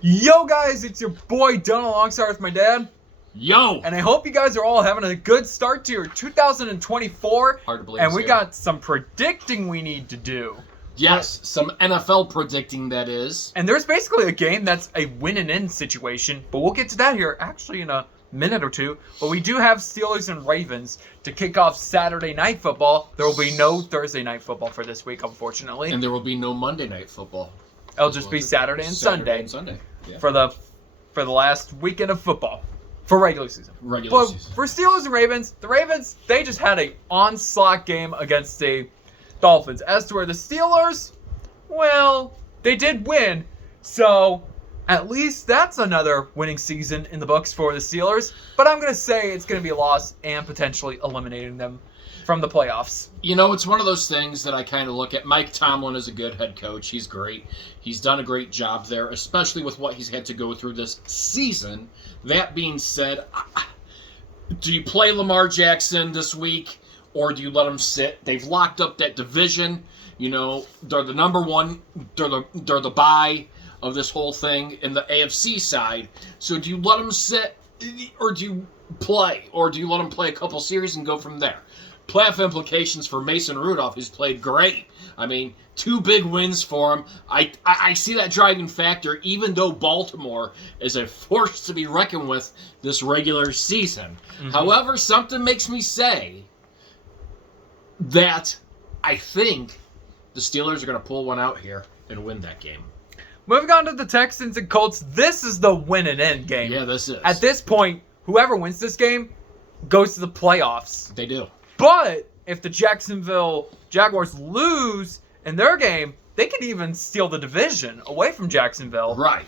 Yo guys, it's your boy Don alongside with my dad. Yo! And I hope you guys are all having a good start to your 2024. Hard to believe. And we got some predicting we need to do. Yes, some NFL predicting that is. And there's basically a game that's a win and in situation, but we'll get to that here actually in a minute or two. But we do have Steelers and Ravens to kick off Saturday Night Football. There will be no Thursday Night Football for this week, unfortunately. And there will be no Monday Night Football. It'll just be Saturday and Sunday. Yeah. For the last weekend of football for regular season. Regular season. For Steelers and Ravens, the Ravens, they just had a onslaught game against the Dolphins. As to where the Steelers, well, they did win, so at least that's another winning season in the books for the Steelers. But I'm going to say it's going to be a loss and potentially eliminating them from the playoffs. You know, it's one of those things that I kind of look at. Mike Tomlin is a good head coach. He's great. He's done a great job there, especially with what he's had to go through this season. That being said, do you play Lamar Jackson this week or do you let him sit? They've locked up that division. You know, they're the number one. They're the bye of this whole thing in the AFC side. So do you let him sit or do you play? Or do you let him play a couple series and go from there? Playoff implications for Mason Rudolph. He's played great. I mean, 2 big wins for him. I see that driving factor, even though Baltimore is a force to be reckoned with this regular season. Mm-hmm. However, something makes me say that I think the Steelers are going to pull one out here and win that game. Moving on to the Texans and Colts, this is the win and end game. Yeah, this is. At this point, whoever wins this game goes to the playoffs. They do. But if the Jacksonville Jaguars lose in their game, they can even steal the division away from Jacksonville. Right.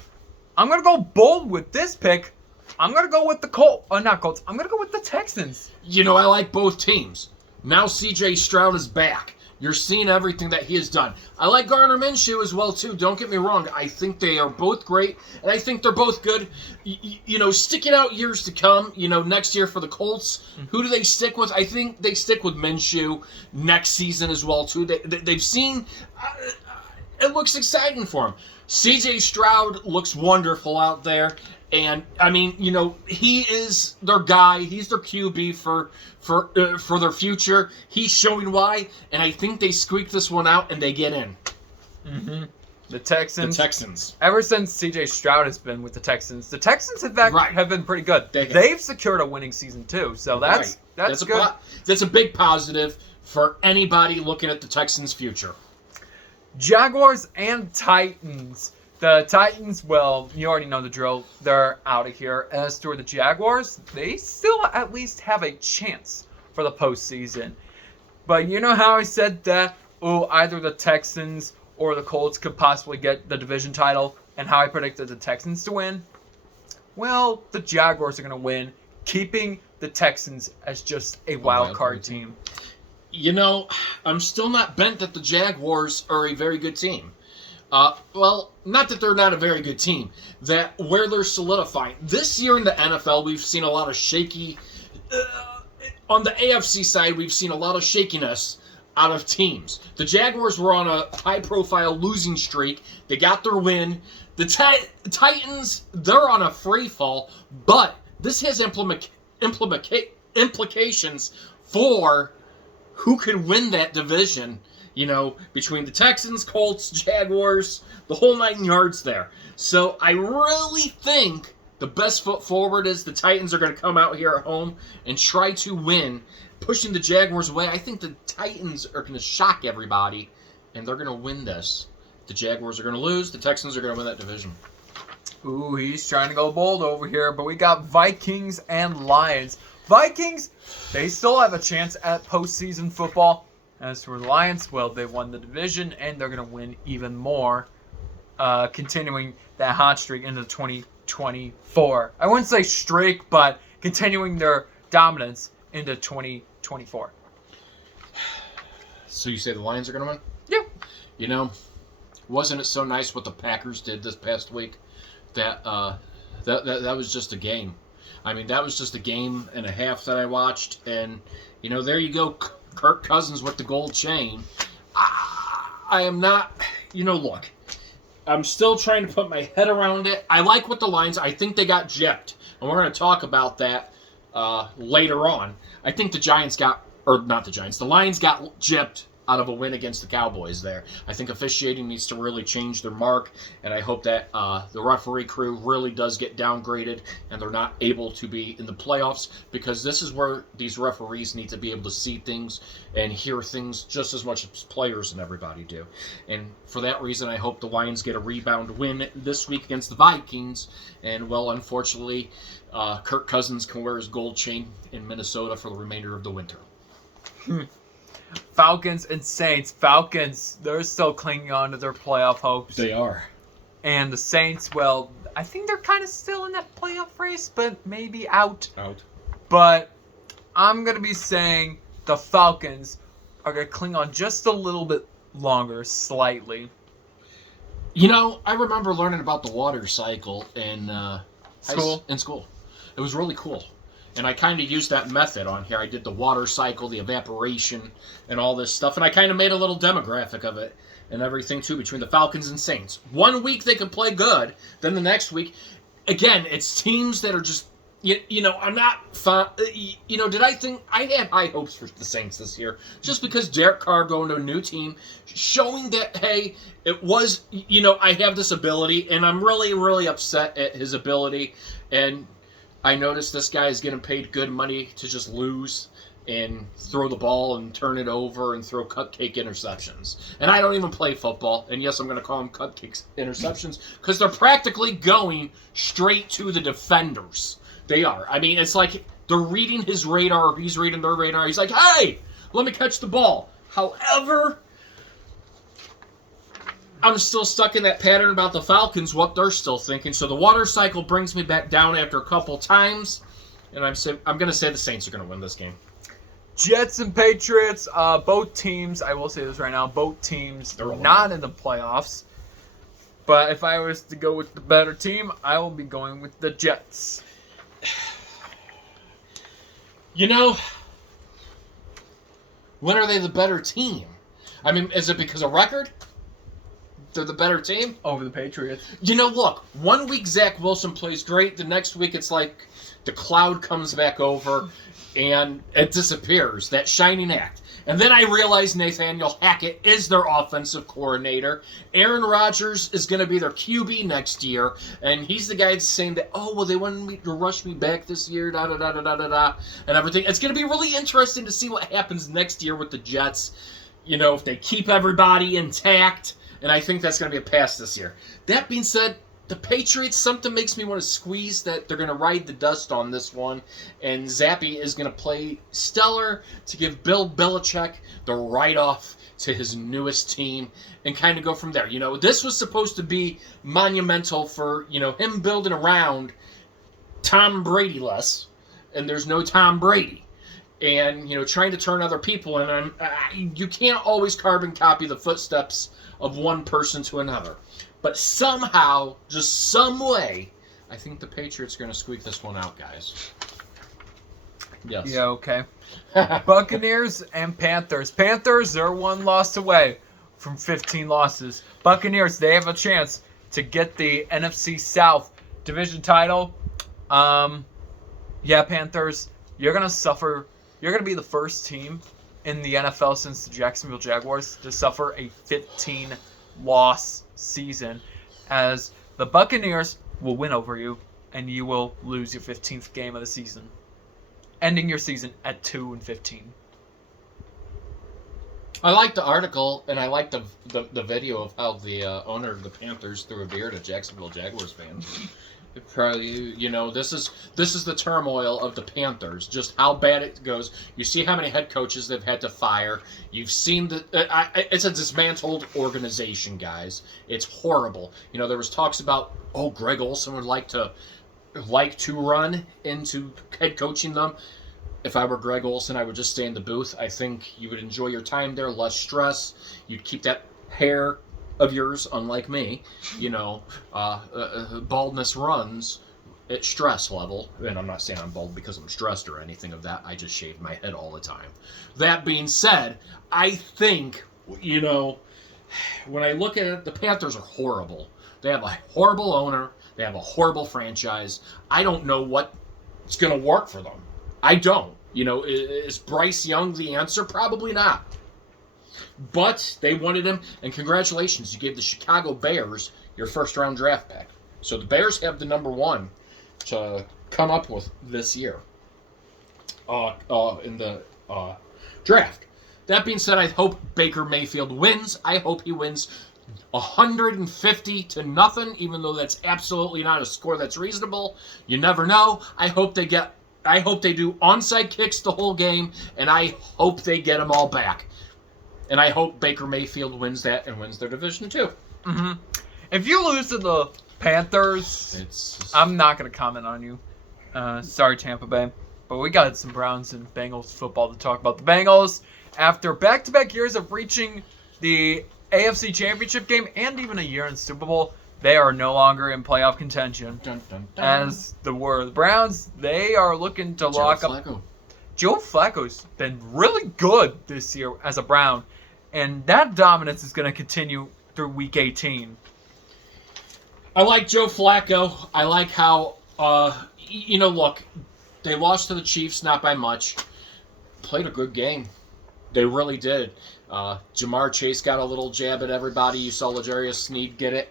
I'm going to go bold with this pick. I'm going to go with the Colts. Not Colts. I'm going to go with the Texans. You know, I like both teams. Now C.J. Stroud is back. You're seeing everything that he has done. I like Gardner Minshew as well, too. Don't get me wrong. I think they are both great, and I think they're both good. You know, sticking out years to come, you know, next year for the Colts, who do they stick with? I think they stick with Minshew next season as well, too. They've seen it looks exciting for them. C.J. Stroud looks wonderful out there. And, I mean, you know, he is their guy. He's their QB for their future. He's showing why. And I think they squeak this one out and they get in. Mm-hmm. The Texans. Ever since C.J. Stroud has been with the Texans in fact, have been pretty good. They've secured a winning season, too. So that's good. That's a big positive for anybody looking at the Texans' future. Jaguars and Titans. The Titans, well, you already know the drill. They're out of here. As to the Jaguars, they still at least have a chance for the postseason. But you know how I said that, either the Texans or the Colts could possibly get the division title, and how I predicted the Texans to win? Well, the Jaguars are going to win, keeping the Texans as just a wild card team. You know, I'm still not bent that the Jaguars are a very good team. Well, not that they're not a very good team, that where they're solidifying. This year in the NFL, we've seen a lot of shaky, on the AFC side, we've seen a lot of shakiness out of teams. The Jaguars were on a high-profile losing streak. They got their win. The Titans, they're on a free fall, but this has implications for who could win that division. You know, between the Texans, Colts, Jaguars, the whole 9 yards there. So I really think the best foot forward is the Titans are going to come out here at home and try to win, pushing the Jaguars away. I think the Titans are going to shock everybody, and they're going to win this. The Jaguars are going to lose. The Texans are going to win that division. Ooh, he's trying to go bold over here, but we got Vikings and Lions. Vikings, they still have a chance at postseason football. As for the Lions, well, they won the division, and they're going to win even more, continuing that hot streak into 2024. I wouldn't say streak, but continuing their dominance into 2024. So you say the Lions are going to win? Yeah. You know, wasn't it so nice what the Packers did this past week? That was just a game. I mean, that was just a game and a half that I watched, and, you know, there you go. Kirk Cousins with the gold chain. I am not, you know, look, I'm still trying to put my head around it. I like what the Lions. I think they got gypped, and we're going to talk about that later on. I think the Giants got, or not the Giants, the Lions got gypped out of a win against the Cowboys there. I think officiating needs to really change their mark, and I hope that the referee crew really does get downgraded and they're not able to be in the playoffs, because this is where these referees need to be able to see things and hear things just as much as players and everybody do. And for that reason, I hope the Lions get a rebound win this week against the Vikings, and, well, unfortunately, Kirk Cousins can wear his gold chain in Minnesota for the remainder of the winter. Falcons and Saints. Falcons, they're still clinging on to their playoff hopes. They are. And the Saints, well, I think they're kind of still in that playoff race, but maybe out. But I'm going to be saying the Falcons are going to cling on just a little bit longer, slightly. You know, I remember learning about the water cycle in School? In school. It was really cool. And I kind of used that method on here. I did the water cycle, the evaporation, and all this stuff. And I kind of made a little demographic of it and everything, too, between the Falcons and Saints. 1 week they can play good. Then the next week, again, it's teams that are just, you know, I'm not fun. You know, I had high hopes for the Saints this year. Just because Derek Carr going to a new team, showing that, hey, it was, you know, I have this ability. And I'm really, really upset at his ability. And I noticed this guy is getting paid good money to just lose and throw the ball and turn it over and throw cupcake interceptions. And I don't even play football. And yes, I'm going to call them cupcake interceptions because they're practically going straight to the defenders. They are. I mean, it's like they're reading his radar. He's reading their radar. He's like, hey, let me catch the ball. However, I'm still stuck in that pattern about the Falcons, what they're still thinking. So the water cycle brings me back down after a couple times. And I'm going to say the Saints are going to win this game. Jets and Patriots, both teams, I will say this right now, both teams are not in the playoffs. But if I was to go with the better team, I will be going with the Jets. You know, when are they the better team? I mean, is it because of record? They're the better team? Over the Patriots. You know, look, 1 week Zach Wilson plays great. The next week it's like the cloud comes back over and it disappears, that shining act. And then I realize Nathaniel Hackett is their offensive coordinator. Aaron Rodgers is going to be their QB next year. And he's the guy that's saying that, oh, well, they wanted me to rush me back this year, da-da-da-da-da-da, and everything. It's going to be really interesting to see what happens next year with the Jets. You know, if they keep everybody intact. And I think that's going to be a pass this year. That being said, the Patriots, something makes me want to squeeze that they're going to ride the dust on this one. And Zappy is going to play stellar to give Bill Belichick the write-off to his newest team and kind of go from there. You know, this was supposed to be monumental for, you know, him building around Tom Brady-less. And there's no Tom Brady. And, you know, trying to turn other people in. You can't always carbon copy the footsteps of one person to another. But somehow, just some way, I think the Patriots are going to squeak this one out, guys. Yes. Yeah, okay. Buccaneers and Panthers. Panthers, they're 1 loss away from 15 losses. Buccaneers, they have a chance to get the NFC South division title. Yeah, Panthers, you're going to suffer. You're going to be the first team in the NFL since the Jacksonville Jaguars to suffer a 15-loss season, as the Buccaneers will win over you and you will lose your 15th game of the season, ending your season at 2-15. I like the article, and I like the video of how the owner of the Panthers threw a beer at a Jacksonville Jaguars fan. Probably, you know, this is the turmoil of the Panthers. Just how bad it goes. You see how many head coaches they've had to fire. You've seen it's a dismantled organization, guys. It's horrible. You know, there was talks about, oh, Greg Olson would like to run into head coaching them. If I were Greg Olson, I would just stay in the booth. I think you would enjoy your time there, less stress. You'd keep that hair of yours, unlike me. You know, baldness runs at stress level. And I'm not saying I'm bald because I'm stressed or anything of that. I just shave my head all the time. That being said, I think, you know, when I look at it, the Panthers are horrible. They have a horrible owner. They have a horrible franchise. I don't know what's going to work for them. I don't. Is Bryce Young the answer? Probably not. But they wanted him, and congratulations, you gave the Chicago Bears your first-round draft pick. So the Bears have the number 1 to come up with this year in the draft. That being said, I hope Baker Mayfield wins. I hope he wins 150-0, even though that's absolutely not a score that's reasonable. You never know. I hope they do onside kicks the whole game, and I hope they get them all back. And I hope Baker Mayfield wins that and wins their division too. Mm-hmm. If you lose to the Panthers, I'm not going to comment on you. Sorry, Tampa Bay. But we got some Browns and Bengals football to talk about. The Bengals, after back-to-back years of reaching the AFC Championship game and even a year in the Super Bowl, they are no longer in playoff contention. Dun, dun, dun. As the Browns, they are looking to lock up. Joe Flacco's been really good this year as a Brown, and that dominance is going to continue through Week 18. I like Joe Flacco. I like how, look, they lost to the Chiefs, not by much. Played a good game. They really did. Jamar Chase got a little jab at everybody. You saw L'Jarius Sneed get it.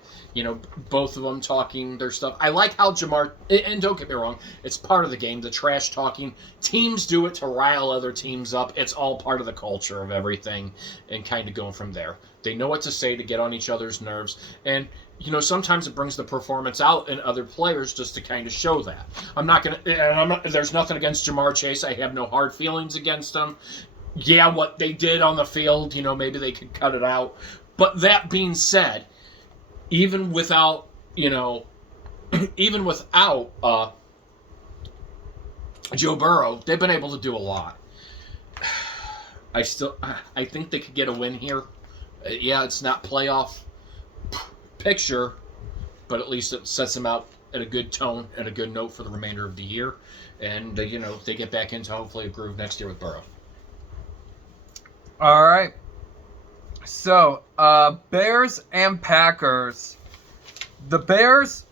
Both of them talking their stuff. I like how Jamar, and don't get me wrong, it's part of the game, the trash talking. Teams do it to rile other teams up. It's all part of the culture of everything and kind of going from there. They know what to say to get on each other's nerves. And, sometimes it brings the performance out in other players just to kind of show that. There's nothing against Jamar Chase. I have no hard feelings against him. Yeah, what they did on the field, maybe they could cut it out. But that being said, even without Joe Burrow, they've been able to do a lot. I think they could get a win here. Yeah, it's not playoff picture, but at least it sets them out at a good tone and a good note for the remainder of the year. And, they get back into hopefully a groove next year with Burrow. All right. So, Bears and Packers. The Bears,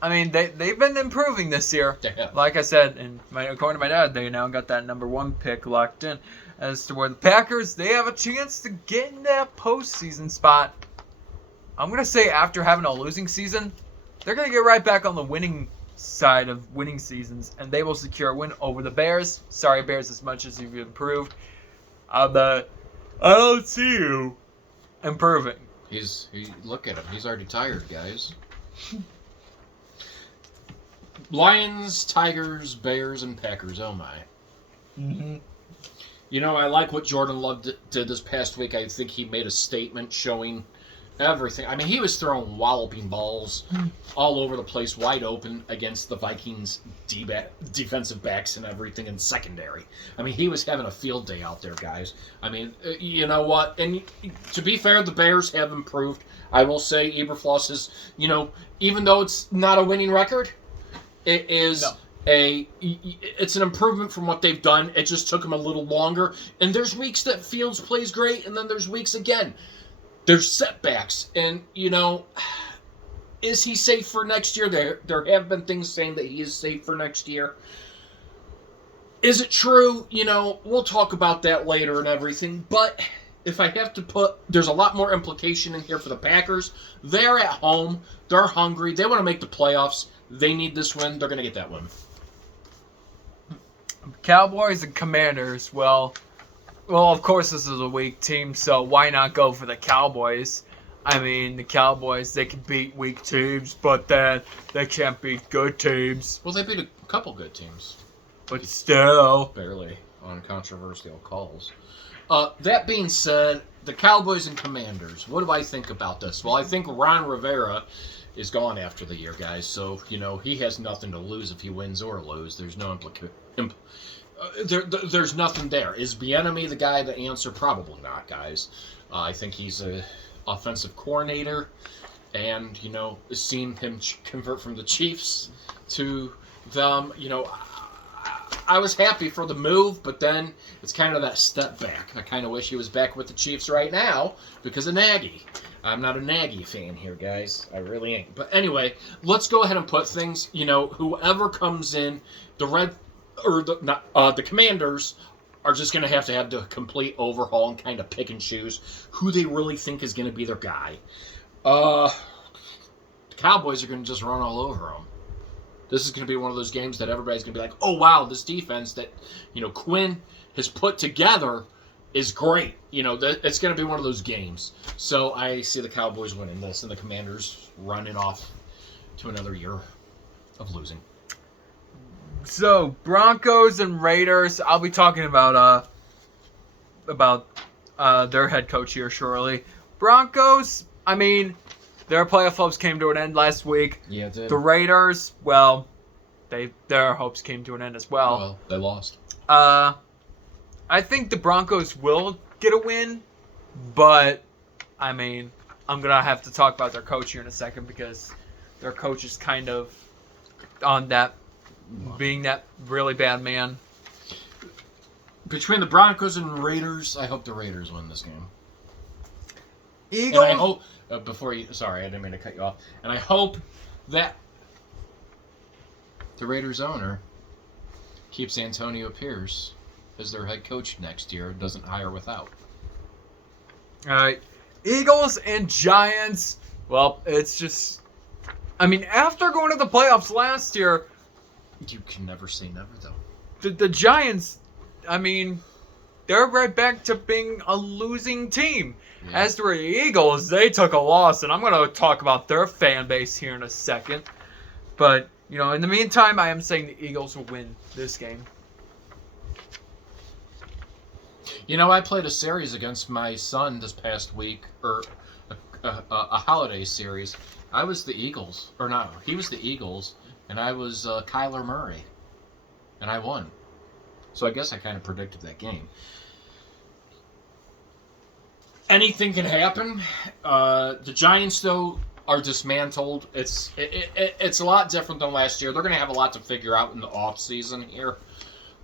they've been improving this year. Yeah. Like I said, according to my dad, they now got that number 1 pick locked in. As to where the Packers, they have a chance to get in that postseason spot. I'm going to say after having a losing season, they're going to get right back on the winning side of winning seasons, and they will secure a win over the Bears. Sorry, Bears, as much as you've improved. I don't see you improving. Look at him. He's already tired, guys. Lions, Tigers, Bears, and Packers. Oh, my. Mm-hmm. I like what Jordan Love did this past week. I think he made a statement showing everything. He was throwing walloping balls all over the place, wide open against the Vikings defensive backs and everything in secondary. He was having a field day out there, guys. You know what? And to be fair, the Bears have improved. I will say Eberflus is, even though it's not a winning record, it is... No. It's an improvement from what they've done. It just took them a little longer. And there's weeks that Fields plays great, and then there's weeks again. There's setbacks. And, is he safe for next year? There have been things saying that he is safe for next year. Is it true? We'll talk about that later and everything. But if I have to there's a lot more implication in here for the Packers. They're at home. They're hungry. They want to make the playoffs. They need this win. They're going to get that win. Cowboys and Commanders, well, of course this is a weak team, so why not go for the Cowboys? The Cowboys, they can beat weak teams, but then they can't beat good teams. Well, they beat a couple good teams. But still. Barely on controversial calls. That being said, the Cowboys and Commanders, what do I think about this? Well, I think Ron Rivera is gone after the year, guys. So, he has nothing to lose if he wins or lose. There's no there's nothing there. Is Bieniemy the guy to answer? Probably not, guys. I think he's a offensive coordinator, and seeing him convert from the Chiefs to them, I was happy for the move, but then it's kind of that step back. I kind of wish he was back with the Chiefs right now because of Nagy. I'm not a Nagy fan here, guys. I really ain't. But anyway, let's go ahead and put things. Whoever comes in, the Commanders are just going to have the complete overhaul and kind of pick and choose who they really think is going to be their guy. The Cowboys are going to just run all over them. This is going to be one of those games that everybody's going to be like, oh, wow, this defense that, Quinn has put together is great. It's going to be one of those games. So I see the Cowboys winning this and the Commanders running off to another year of losing. So, Broncos and Raiders, I'll be talking about their head coach here shortly. Broncos, their playoff hopes came to an end last week. Yeah, it did. The Raiders, well, their hopes came to an end as well. Well, they lost. I think the Broncos will get a win, but, I'm going to have to talk about their coach here in a second because their coach is kind of on that, being that really bad man. Between the Broncos and Raiders, I hope the Raiders win this game. Eagles. And I hope sorry, I didn't mean to cut you off. And I hope that the Raiders owner keeps Antonio Pierce as their head coach next year, doesn't hire without. All right. Eagles and Giants. Well, it's just, after going to the playoffs last year, You can never say never, though. the Giants, they're right back to being a losing team. Yeah. As for the Eagles, they took a loss, and I'm going to talk about their fan base here in a second. But, in the meantime, I am saying the Eagles will win this game. I played a series against my son this past week, or a holiday series. I was the Eagles, or no, he was the Eagles, and I was Kyler Murray, and I won. So I guess I kind of predicted that game. Anything can happen. The Giants, though, are dismantled. It's a lot different than last year. They're going to have a lot to figure out in the offseason here.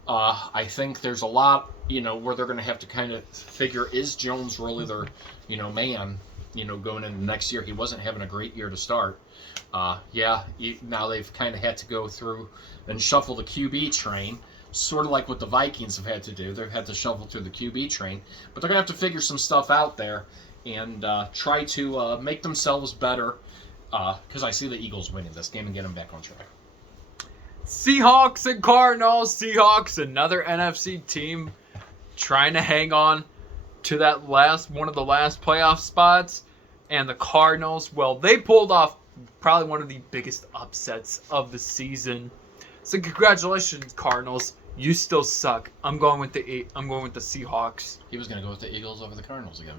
I think there's a lot, where they're going to have to kind of figure, is Jones really their, man, going into next year? He wasn't having a great year to start. Now they've kind of had to go through and shuffle the QB train, sort of like what the Vikings have had to do. They've had to shuffle through the QB train, but they're going to have to figure some stuff out there and try to make themselves better, because I see the Eagles winning this game and get them back on track. Seahawks and Cardinals. Seahawks, another NFC team trying to hang on to that one of the last playoff spots. And the Cardinals, well, they pulled off probably one of the biggest upsets of the season. So congratulations, Cardinals. You still suck. I'm going with the Seahawks. He was going to go with the Eagles over the Cardinals again.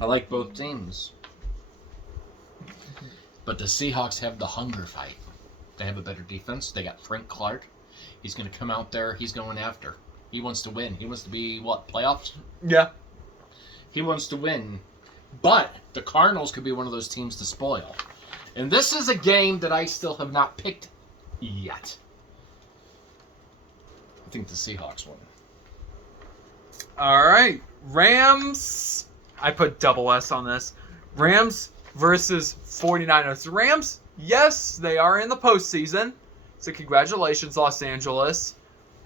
I like both teams. But the Seahawks have the hunger fight. They have a better defense. They got Frank Clark. He's going to come out there. He's going after. He wants to win. He wants to be, playoffs? Yeah. He wants to win. But the Cardinals could be one of those teams to spoil. And this is a game that I still have not picked yet. I think the Seahawks win. All right. Rams. I put double S on this. Rams versus 49ers. The Rams, yes, they are in the postseason. So congratulations, Los Angeles.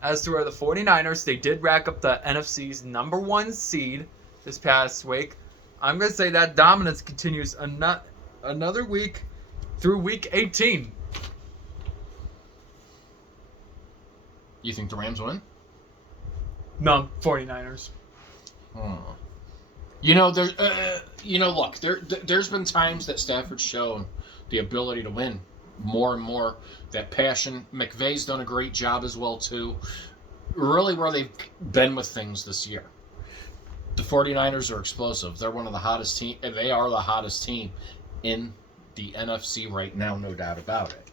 As to where the 49ers, they did rack up the NFC's number 1 seed this past week. I'm going to say that dominance continues another week through week 18. You think the Rams win? No, 49ers. Look, there's been times that Stafford's shown the ability to win more and more. That passion. McVay's done a great job as well, too. Really where they've been with things this year. The 49ers are explosive. They're one of the hottest teams. They are the hottest team in the NFC right now, no doubt about it.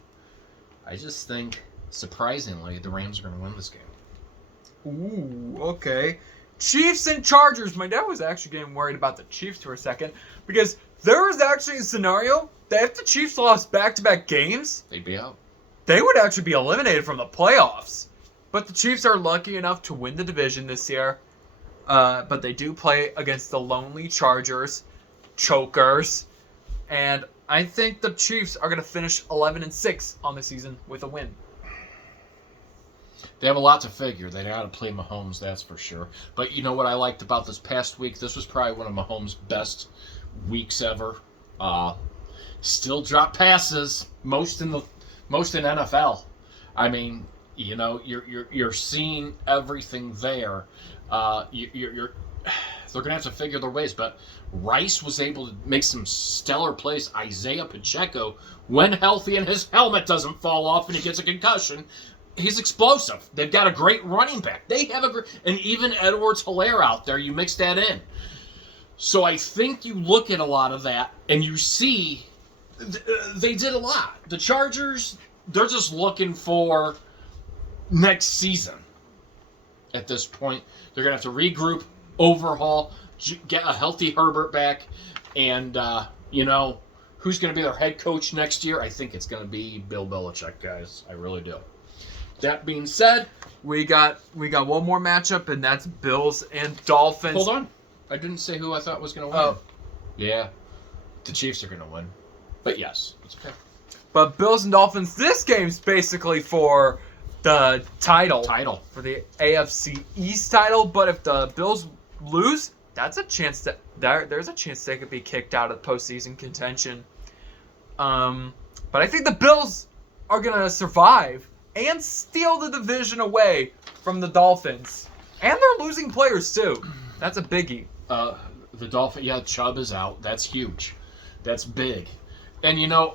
I just think, surprisingly, the Rams are going to win this game. Ooh, okay. Chiefs and Chargers. My dad was actually getting worried about the Chiefs for a second because there was actually a scenario that if the Chiefs lost back-to-back games, They'd be out. they would actually be eliminated from the playoffs. But the Chiefs are lucky enough to win the division this year. But they do play against the lonely Chargers, chokers, and I think the Chiefs are going to finish 11-6 on the season with a win. They have a lot to figure. They got to play Mahomes, that's for sure. But you know what I liked about this past week? This was probably one of Mahomes' best weeks ever. Still drop passes, most in NFL. I mean, you know, you're seeing everything there. They're gonna have to figure their ways. But Rice was able to make some stellar plays. Isaiah Pacheco, when healthy and his helmet doesn't fall off and he gets a concussion, he's explosive. They've got a great running back. They have and even Edwards-Helaire out there. You mix that in. So I think you look at a lot of that and you see they did a lot. The Chargers, they're just looking for next season. At this point, they're gonna have to regroup, overhaul, get a healthy Herbert back, and you know, who's gonna be their head coach next year? I think it's gonna be Bill Belichick, guys. I really do. That being said, we got one more matchup, and that's Bills and Dolphins. Hold on, I didn't say who I thought was gonna win. Oh, yeah, the Chiefs are gonna win, but yes, it's okay. But Bills and Dolphins, this game's basically for the title for the AFC East title. But if the Bills lose, that's a chance that there's a chance they could be kicked out of postseason contention. But I think the Bills are gonna survive and steal the division away from the Dolphins, and they're losing players too. That's a biggie. The Dolphins, yeah, Chubb is out. That's huge. That's big. And you know,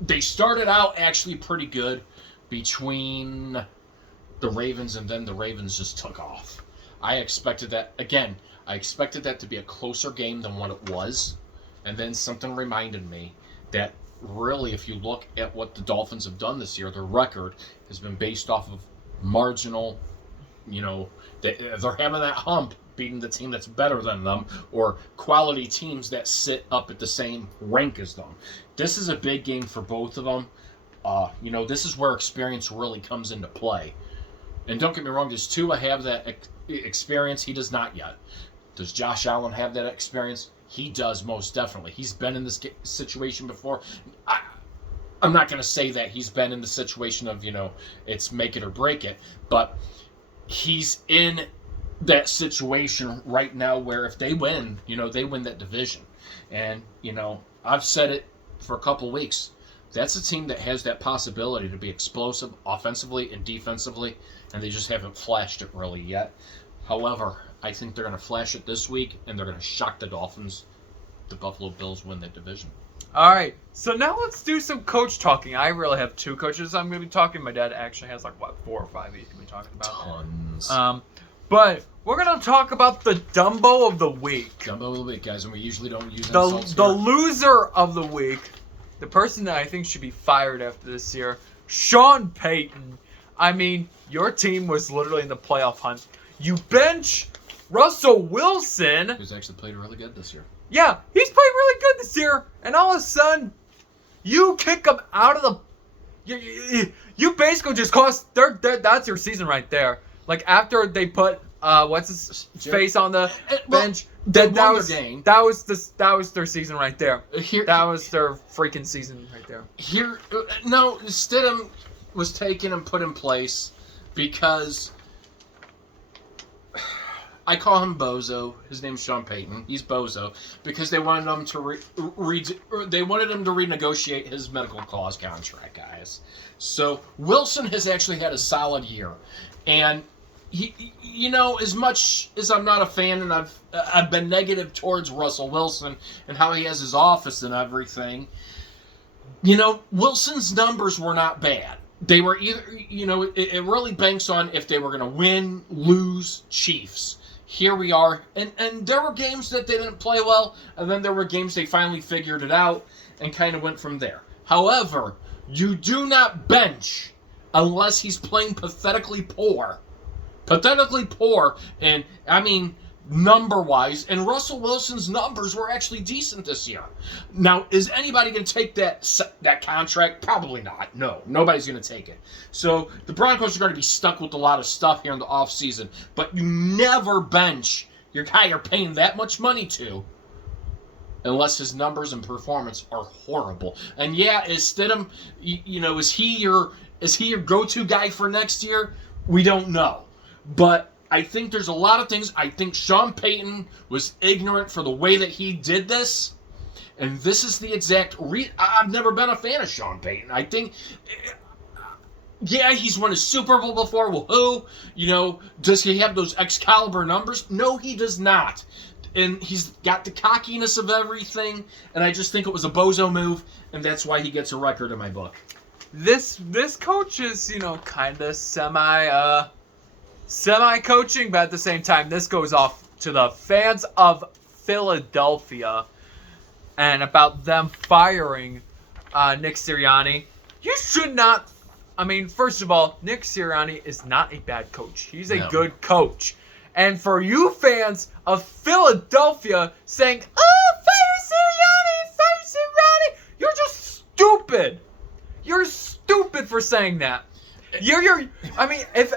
they started out actually pretty good between the Ravens, and then the Ravens just took off. I expected that to be a closer game than what it was, and then something reminded me that really, if you look at what the Dolphins have done this year, their record has been based off of marginal, you know, they're having that hump, beating the team that's better than them, or quality teams that sit up at the same rank as them. This is a big game for both of them. You know, this is where experience really comes into play. And don't get me wrong, does Tua have that experience? He does not yet. Does Josh Allen have that experience? He does, most definitely. He's been in this situation before. I'm not going to say that he's been in the situation of, you know, it's make it or break it, but he's in that situation right now where if they win, you know, they win that division. And, you know, I've said it for a couple weeks. That's a team that has that possibility to be explosive offensively and defensively, and they just haven't flashed it really yet. However, I think they're going to flash it this week, and they're going to shock the Dolphins. The Buffalo Bills win that division. All right, so now let's do some coach talking. I really have two coaches I'm going to be talking. My dad actually has like, 4 or 5 he's going to be talking about. Tons. But we're going to talk about the Dumbo of the week. Dumbo of the week, guys, and we usually don't use the loser of the week. The person that I think should be fired after this year, Sean Payton. I mean, your team was literally in the playoff hunt. You bench Russell Wilson. Who's actually played really good this year. Yeah, he's played really good this year. And all of a sudden, you kick him out of the... You basically just cost... That's your season right there. Like, after they put... what's his face on the bench? That was their season right there. That was their freaking season right there. No, Stidham was taken and put in place because I call him Bozo. His name's Sean Payton. He's Bozo because they wanted him to renegotiate his medical clause contract, guys. So Wilson has actually had a solid year, and he, you know, as much as I'm not a fan, and I've been negative towards Russell Wilson and how he has his office and everything, you know, Wilson's numbers were not bad. They were either, you know, it really banks on if they were going to win, lose, Chiefs. Here we are, and there were games that they didn't play well, and then there were games they finally figured it out and kind of went from there. However, you do not bench unless he's playing pathetically poor. Pathetically poor, and I mean, number-wise, and Russell Wilson's numbers were actually decent this year. Now, is anybody going to take that contract? Probably not. No, nobody's going to take it. So the Broncos are going to be stuck with a lot of stuff here in the offseason, but you never bench your guy you're paying that much money to unless his numbers and performance are horrible. And yeah, is Stidham, is he your go-to guy for next year? We don't know. But I think there's a lot of things. I think Sean Payton was ignorant for the way that he did this. And this is the exact I've never been a fan of Sean Payton. I think, yeah, he's won a Super Bowl before. Well, who? Does he have those Excalibur numbers? No, he does not. And he's got the cockiness of everything. And I just think it was a bozo move. And that's why he gets a record in my book. This coach is, kind of semi-coaching, but at the same time, this goes off to the fans of Philadelphia and about them firing Nick Sirianni. You should not. First of all, Nick Sirianni is not a bad coach. He's a good coach. And for you fans of Philadelphia saying, fire Sirianni, you're just stupid. You're stupid for saying that. If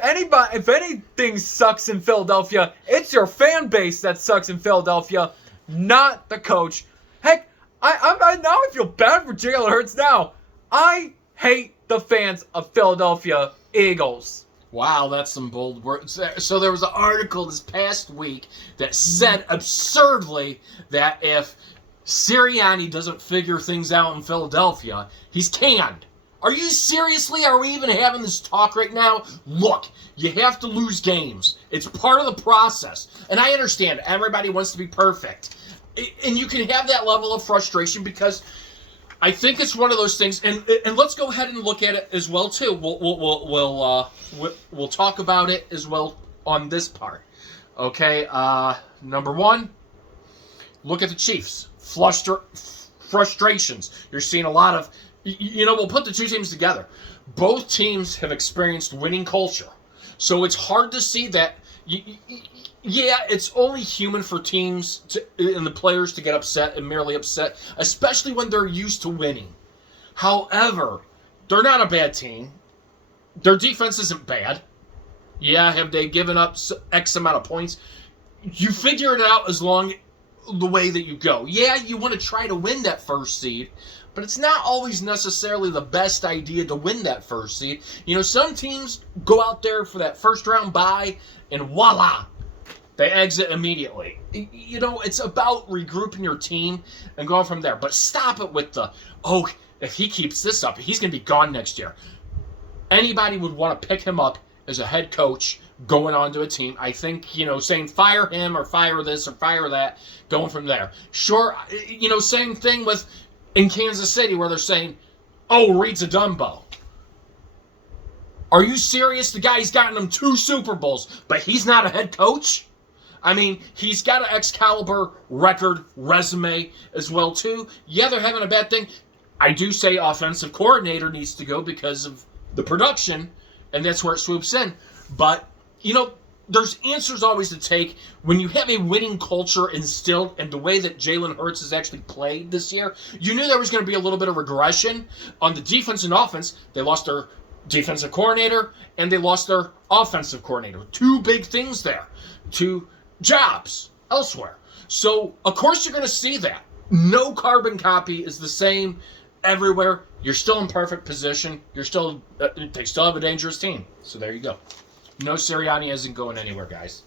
anything sucks in Philadelphia, it's your fan base that sucks in Philadelphia, not the coach. Heck, I feel bad for Jalen Hurts now. I hate the fans of Philadelphia Eagles. Wow, that's some bold words. So there was an article this past week that said absurdly that if Sirianni doesn't figure things out in Philadelphia, he's canned. Are you seriously? Are we even having this talk right now? Look, you have to lose games. It's part of the process. And I understand everybody wants to be perfect. And you can have that level of frustration because I think it's one of those things. And let's go ahead and look at it as well too. We'll talk about it as well on this part. Okay. Number one, look at the Chiefs. Frustrations. You're seeing a lot of. We'll put the two teams together. Both teams have experienced winning culture. So it's hard to see that. Yeah, it's only human for teams and the players to get upset and merely upset, especially when they're used to winning. However, they're not a bad team. Their defense isn't bad. Yeah, have they given up X amount of points? You figure it out as long the way that you go. Yeah, you want to try to win that first seed, but it's not always necessarily the best idea to win that first seed. Some teams go out there for that first round bye, and voila, they exit immediately. It's about regrouping your team and going from there. But stop it with if he keeps this up, he's going to be gone next year. Anybody would want to pick him up as a head coach going on to a team. I think, saying fire him or fire this or fire that, going from there. Sure, same thing with in Kansas City where they're saying, Reed's a Dumbo. Are you serious? The guy's gotten them 2 Super Bowls, but he's not a head coach? He's got an Excalibur record resume as well, too. Yeah, they're having a bad thing. I do say offensive coordinator needs to go because of the production, and that's where it swoops in. But, there's answers always to take. When you have a winning culture instilled and the way that Jalen Hurts has actually played this year, you knew there was going to be a little bit of regression. On the defense and offense, they lost their defensive coordinator and they lost their offensive coordinator. 2 big things there. 2 jobs elsewhere. So, of course, you're going to see that. No carbon copy is the same everywhere. You're still in perfect position. They still have a dangerous team. So there you go. No, Sirianni isn't going anywhere, guys.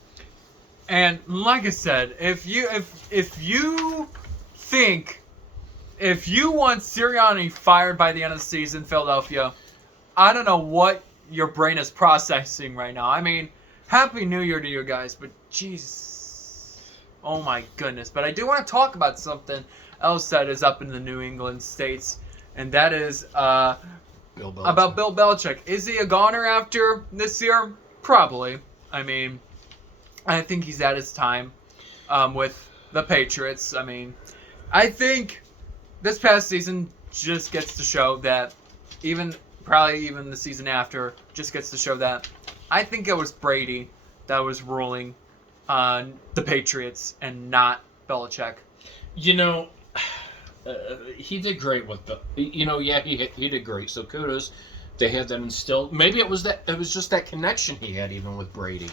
And like I said, if you want Sirianni fired by the end of the season, Philadelphia, I don't know what your brain is processing right now. Happy New Year to you guys, but jeez, oh my goodness. But I do want to talk about something else that is up in the New England states, and that is about Bill Belichick. Is he a goner after this year? Probably. I think he's at his time with the Patriots. I think this past season just gets to show that probably even the season after, just gets to show that I think it was Brady that was ruling the Patriots and not Belichick. You know, he did great with the. You know, yeah, he did great. So kudos. They had that instilled. Maybe it was just that connection he had even with Brady.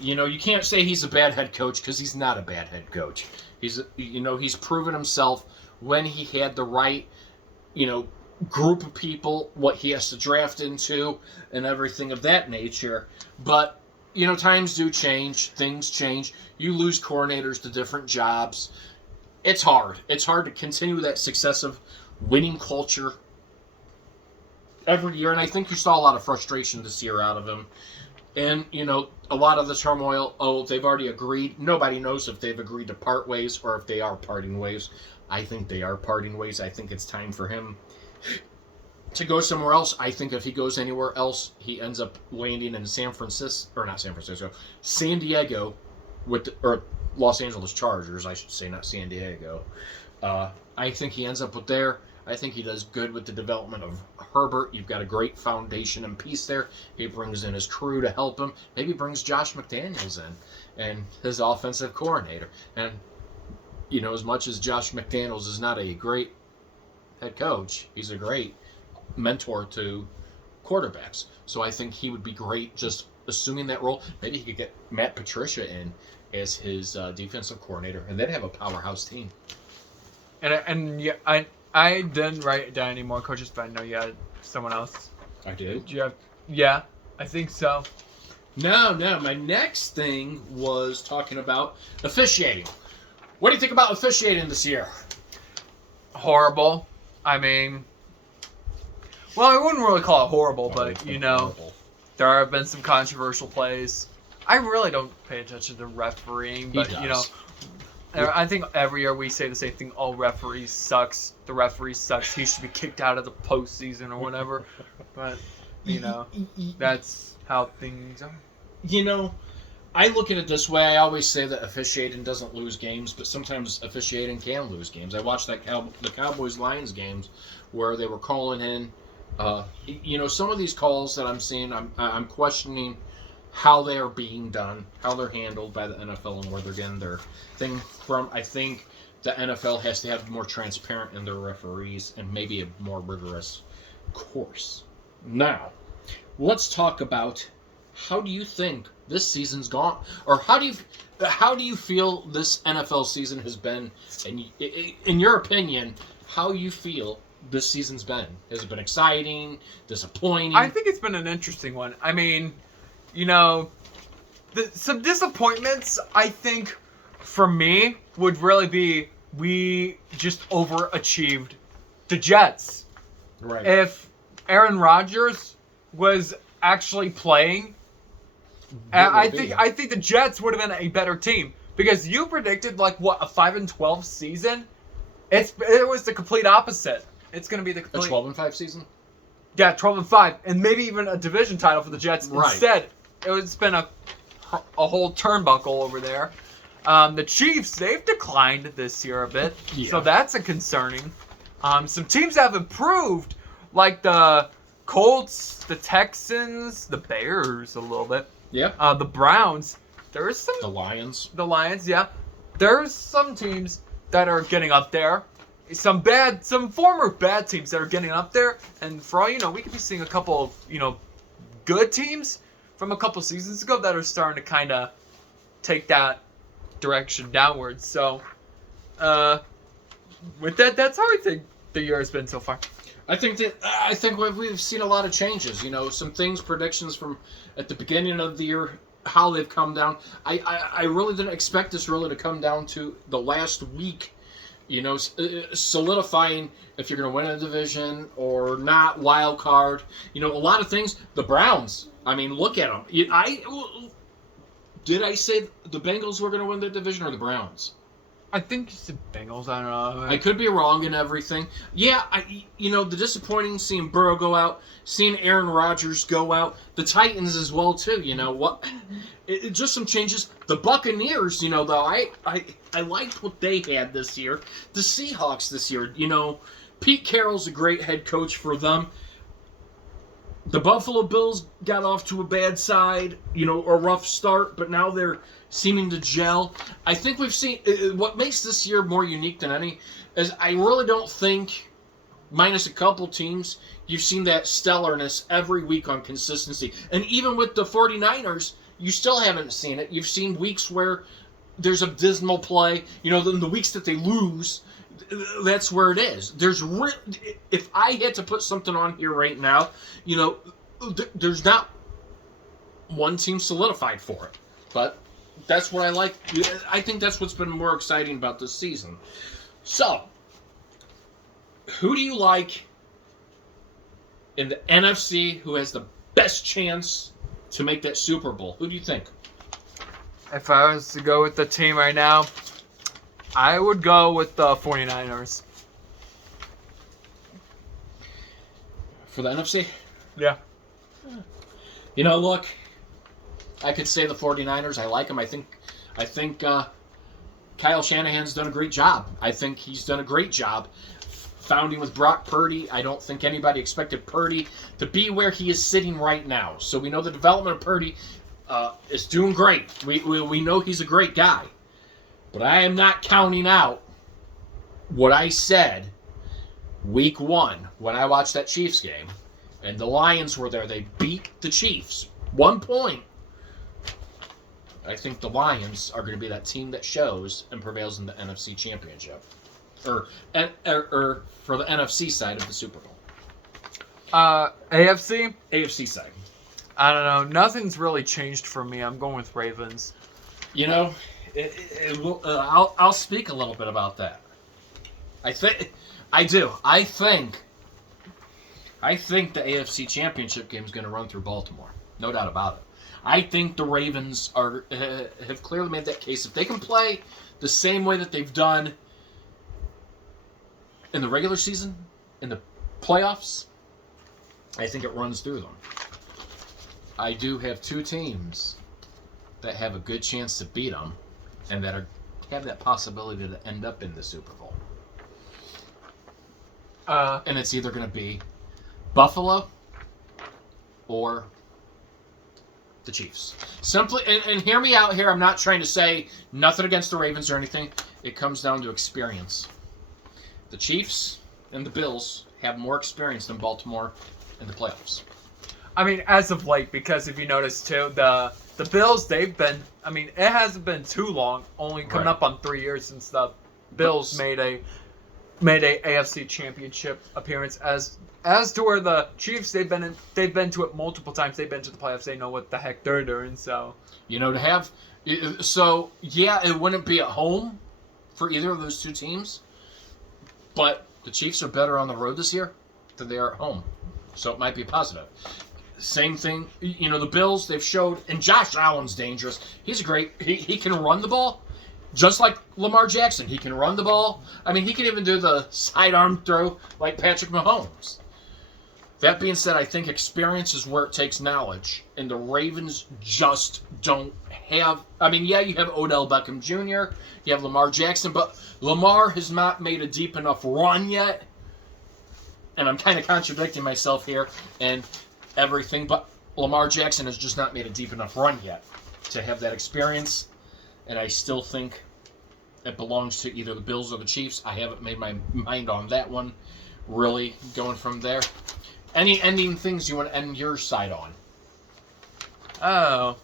You know, you can't say he's a bad head coach because he's not a bad head coach. He's proven himself when he had the right, group of people, what he has to draft into, and everything of that nature. But times do change, things change. You lose coordinators to different jobs. It's hard. It's hard to continue that successive winning culture every year, and I think you saw a lot of frustration this year out of him. And, a lot of the turmoil, they've already agreed. Nobody knows if they've agreed to part ways or if they are parting ways. I think they are parting ways. I think it's time for him to go somewhere else. I think if he goes anywhere else, he ends up landing in San Diego, or Los Angeles Chargers, I should say, not San Diego. I think he ends up with there. I think he does good with the development of Herbert. You've got a great foundation and piece there. He brings in his crew to help him. Maybe brings Josh McDaniels in and his offensive coordinator. And, as much as Josh McDaniels is not a great head coach, he's a great mentor to quarterbacks. So I think he would be great just assuming that role. Maybe he could get Matt Patricia in as his defensive coordinator, and they'd have a powerhouse team. And yeah, I didn't write down any more coaches, but I know you had someone else. I did. Did you have? Yeah, I think so. No. My next thing was talking about officiating. What do you think about officiating this year? Horrible. I mean, well, I wouldn't really call it horrible, but horrible. There have been some controversial plays. I really don't pay attention to refereeing, but I think every year we say the same thing. Oh, referee sucks. The referee sucks. He should be kicked out of the postseason or whatever. But, that's how things are. I look at it this way. I always say that officiating doesn't lose games, but sometimes officiating can lose games. I watched the Cowboys-Lions games where they were calling in. Some of these calls that I'm seeing, I'm questioning how they are being done, how they're handled by the NFL, and where they're getting their thing from. I think the NFL has to have more transparent in their referees and maybe a more rigorous course. Now, let's talk about how do you think this season's gone, or how do you feel this NFL season has been, and in your opinion, how you feel this season's been? Has it been exciting, disappointing? I think it's been an interesting one. I mean, some disappointments, I think, for me, would really be we just overachieved the Jets. Right. If Aaron Rodgers was actually playing, I think the Jets would have been a better team, because you predicted a 5-12 season. It was the complete opposite. It's going to be the complete 12-5 season. Yeah, 12-5, and maybe even a division title for the Jets. Right. Instead, it's been a whole turnbuckle over there. The Chiefs, they've declined this year a bit, so that's a concerning. Some teams have improved, like the Colts, the Texans, the Bears a little bit. Yeah. The Browns. There's some. The Lions. The Lions, yeah. There's some teams that are getting up there. Some former bad teams that are getting up there, and for all you know, we could be seeing a couple of good teams from a couple seasons ago that are starting to kind of take that direction downwards. So, with that, that's how I think the year has been so far. I think we've seen a lot of changes. Some things, predictions from at the beginning of the year, how they've come down. I really didn't expect this really to come down to the last week. Solidifying if you're going to win a division or not, wild card. A lot of things. The Browns. I mean, look at them. Did I say the Bengals were going to win the division or the Browns? I think it's the Bengals. I don't know. I could be wrong in everything. Yeah, the disappointing seeing Burrow go out, seeing Aaron Rodgers go out, the Titans as well too. It just some changes. The Buccaneers, though, I liked what they had this year. The Seahawks this year, Pete Carroll's a great head coach for them. The Buffalo Bills got off to a bad side, a rough start, but now they're seeming to gel. I think we've seen what makes this year more unique than any is I really don't think, minus a couple teams, you've seen that stellarness every week on consistency. And even with the 49ers, you still haven't seen it. You've seen weeks where there's a dismal play. In the weeks that they lose, that's where it is. If I had to put something on here right now, there's not one team solidified for it. But that's what I like. I think that's what's been more exciting about this season. So, who do you like in the NFC who has the best chance to make that Super Bowl? Who do you think? If I was to go with the team right now, I would go with the 49ers. For the NFC? Yeah. Look, I could say the 49ers. I like them. I think Kyle Shanahan's done a great job. I think he's done a great job founding with Brock Purdy. I don't think anybody expected Purdy to be where he is sitting right now. So we know the development of Purdy is doing great. We know he's a great guy. But I am not counting out what I said week 1 when I watched that Chiefs game. And the Lions were there. They beat the Chiefs. 1 point. I think the Lions are going to be that team that shows and prevails in the NFC Championship. Or for the NFC side of the Super Bowl. AFC? AFC side. I don't know. Nothing's really changed for me. I'm going with Ravens. I'll speak a little bit about that. I think the AFC Championship game is going to run through Baltimore. No doubt about it. I think the Ravens have clearly made that case. If they can play the same way that they've done in the regular season, in the playoffs, I think it runs through them. I do have 2 teams that have a good chance to beat them and that have that possibility to end up in the Super Bowl. And it's either going to be Buffalo or the Chiefs. Simply, and hear me out here, I'm not trying to say nothing against the Ravens or anything. It comes down to experience. The Chiefs and the Bills have more experience than Baltimore in the playoffs. I mean, as of late, because if you notice too, the Bills, they've been, it hasn't been too long, only coming up on 3 years since the Bills made a AFC Championship appearance. As to where the Chiefs, they've been to it multiple times. They've been to the playoffs. They know what the heck they're doing. So it wouldn't be at home for either of those 2 teams, but the Chiefs are better on the road this year than they are at home, so it might be positive. Same thing, the Bills, they've showed, and Josh Allen's dangerous. He's great. He can run the ball, just like Lamar Jackson. He can run the ball. He can even do the sidearm throw like Patrick Mahomes. That being said, I think experience is where it takes knowledge, and the Ravens just don't have. You have Odell Beckham Jr., you have Lamar Jackson, but Lamar has not made a deep enough run yet. And I'm kind of contradicting myself here and everything, but Lamar Jackson has just not made a deep enough run yet to have that experience. And I still think it belongs to either the Bills or the Chiefs. I haven't made my mind on that one. Really going from there. Any ending things you want to end your side on? Oh.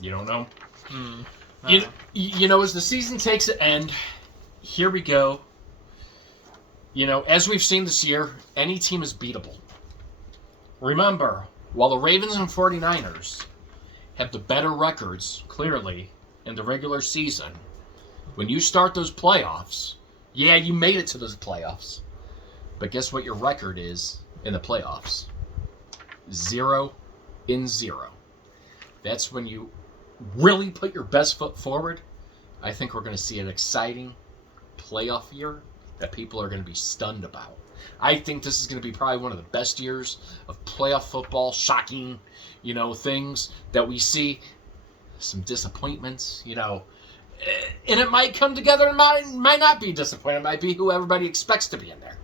You don't know? No. As the season takes an end, here we go. As we've seen this year, any team is beatable. Remember, while the Ravens and 49ers have the better records, clearly, in the regular season, when you start those playoffs, you made it to those playoffs. But guess what your record is in the playoffs? 0-0. That's when you really put your best foot forward. I think we're going to see an exciting playoff year that people are going to be stunned about. I think this is going to be probably one of the best years of playoff football. Shocking, things that we see. Some disappointments, and it might come together and might not be disappointing. It might be who everybody expects to be in there.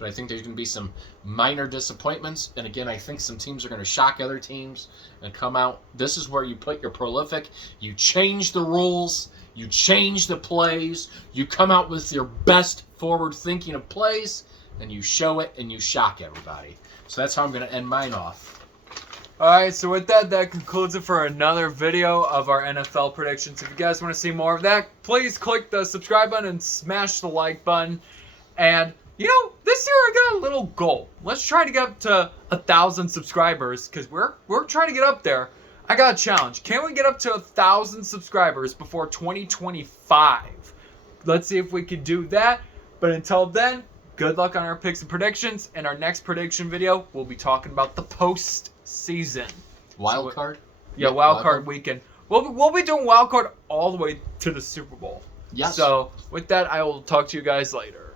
but I think there's going to be some minor disappointments. And again, I think some teams are going to shock other teams and come out. This is where you put your prolific. You change the rules. You change the plays. You come out with your best forward thinking of plays, and you show it and you shock everybody. So that's how I'm going to end mine off. Alright, so with that, that concludes it for another video of our NFL predictions. If you guys want to see more of that, please click the subscribe button and smash the like button. And, you know, this year I got a little goal. Let's try to get up to 1,000 subscribers, because we're trying to get up there. I got a challenge. Can we get up to 1,000 subscribers before 2025? Let's see if we can do that. But until then, good luck on our picks and predictions. In our next prediction video, we'll be talking about the postseason. Wild card? Yeah, wild card weekend. We'll be doing wild card all the way to the Super Bowl. Yes. So with that, I will talk to you guys later.